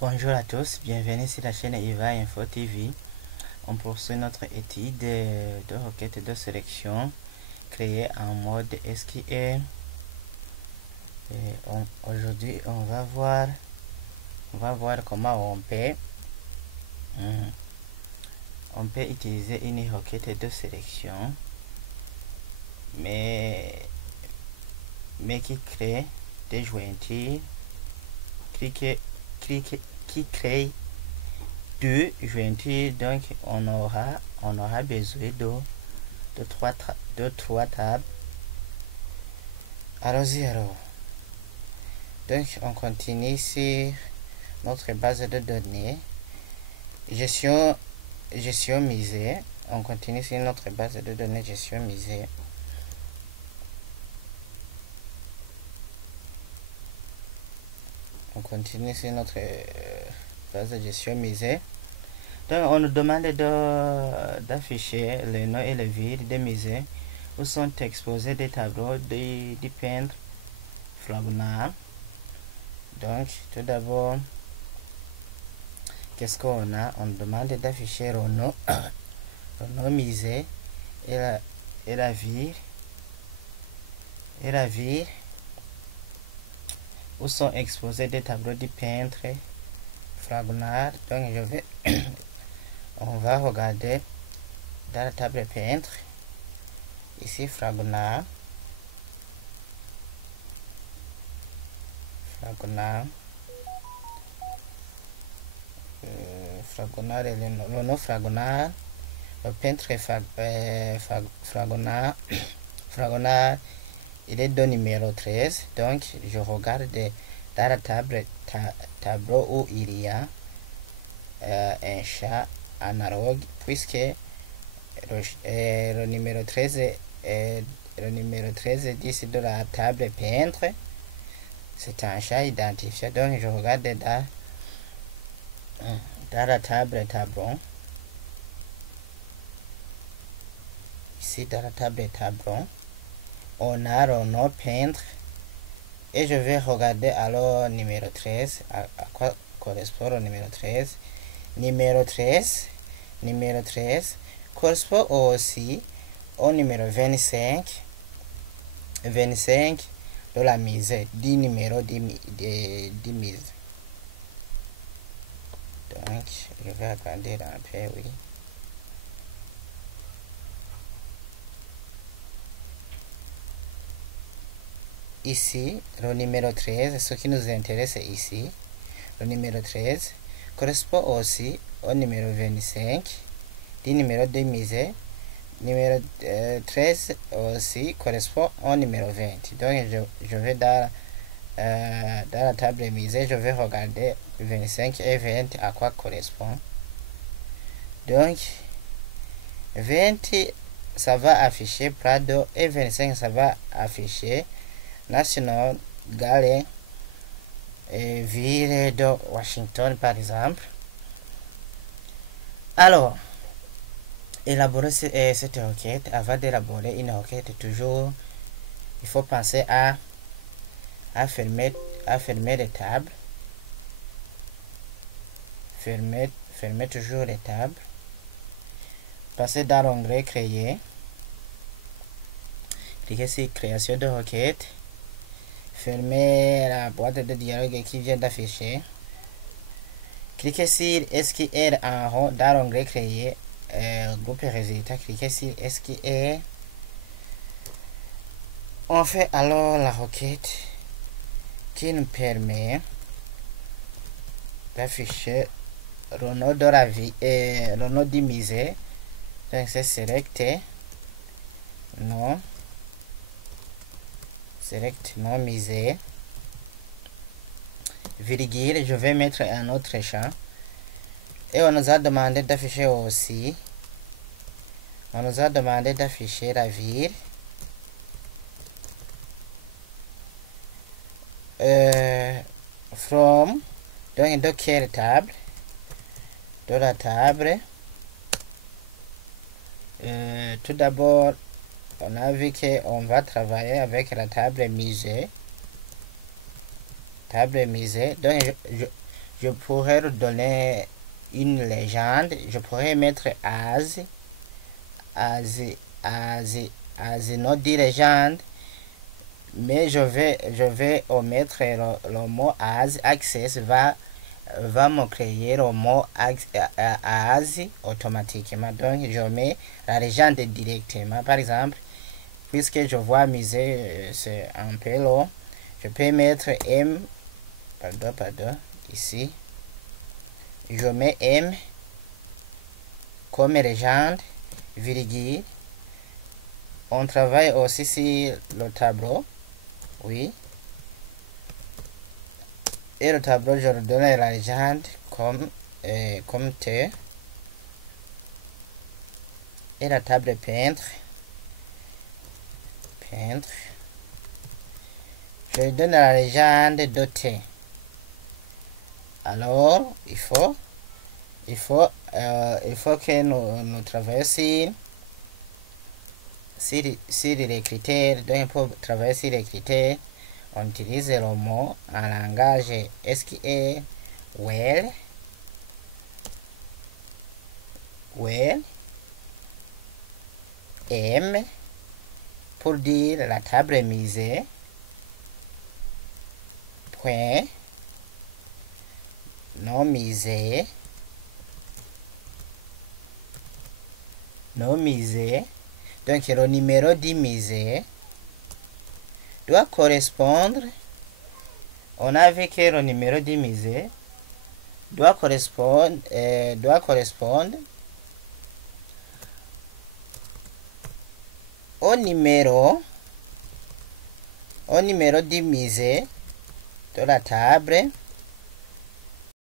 Bonjour à tous, bienvenue sur la chaîne EVA Info TV. On poursuit notre étude de requêtes de sélection créées en mode SQL. Aujourd'hui, on va voir comment on peut utiliser une requête de sélection, mais qui crée des jointures, qui crée deux jointures. Donc on aura besoin de trois tables. Allons-y alors. Donc on continue sur notre base de données gestion misée. On continue sur notre base de données gestion misée. On continue sur notre base de gestion misée. Donc on nous demande d'afficher les noms et les villes des musées où sont exposés des tableaux du peintre Fragonard. Donc tout d'abord, qu'est-ce qu'on a? On demande d'afficher le nom musée et la ville où sont exposés des tableaux du peintre Fragonard. Donc on va regarder dans la table peintre, ici Fragonard et le nom Fragonard, le peintre Fragonard, il est de numéro 13. Donc je regarde dans la tableau où il y a un chat analogue, puisque le numéro 13 10 de la table peintre, c'est un chat identifié. Donc je regarde dans la tableau. Ici dans la table tableau, on a le nom peintre et je vais regarder alors numéro 13, à quoi correspond le numéro 13. Numéro 13 correspond aussi au numéro 25 de la mise, du numéro de mise. Donc je vais regarder un peu, oui. Ici, le numéro 13, ce qui nous intéresse ici, le numéro 13 correspond aussi au numéro 25 du numéro de mise. Numéro 13 aussi correspond au numéro 20. Donc je vais dans la table mise, je vais regarder 25 et 20 à quoi correspond. Donc 20 ça va afficher Prado et 25 ça va afficher National Gallery et ville de Washington par exemple. Alors, élaborer cette requête. Avant d'élaborer une requête, toujours il faut penser à fermer les tables. Fermer toujours les tables. Passer dans l'onglet créer. Cliquez sur création de requête. Fermez la boîte de dialogue qui vient d'afficher. Cliquez sur SQL en haut dans l'onglet créer. Groupe résultat, cliquez sur SQL. On fait alors la requête qui nous permet d'afficher le nom de la vie et le nom du musée. Donc c'est select nom musée, virgule, je vais mettre un autre champ. Et on nous a demandé d'afficher aussi, la ville, from, donc de quelle table, de la table. Tout d'abord, on a vu qu'on va travailler avec la table musée. Donc je pourrais lui donner une légende. Je pourrais mettre as not dit légende, mais je vais omettre le mot as. Access va me créer le mot as automatiquement. Donc je mets la légende directement. Par exemple, puisque je vois musée, c'est un peu long, je peux mettre M, pardon, ici. Je mets M comme légende, virgule. On travaille aussi sur le tableau, oui. Et le tableau, je redonne la légende comme T. Et la table peintre. Je lui donne la légende de T. Alors, il faut que nous travaillions sur les critères. Donc, pour travailler sur les critères, on utilise le mot en langage SQL well, M pour dire la table musée, point, non musée, donc le numéro du musée doit correspondre, on a vu que le numéro du musée doit correspondre au numéro du musée de la table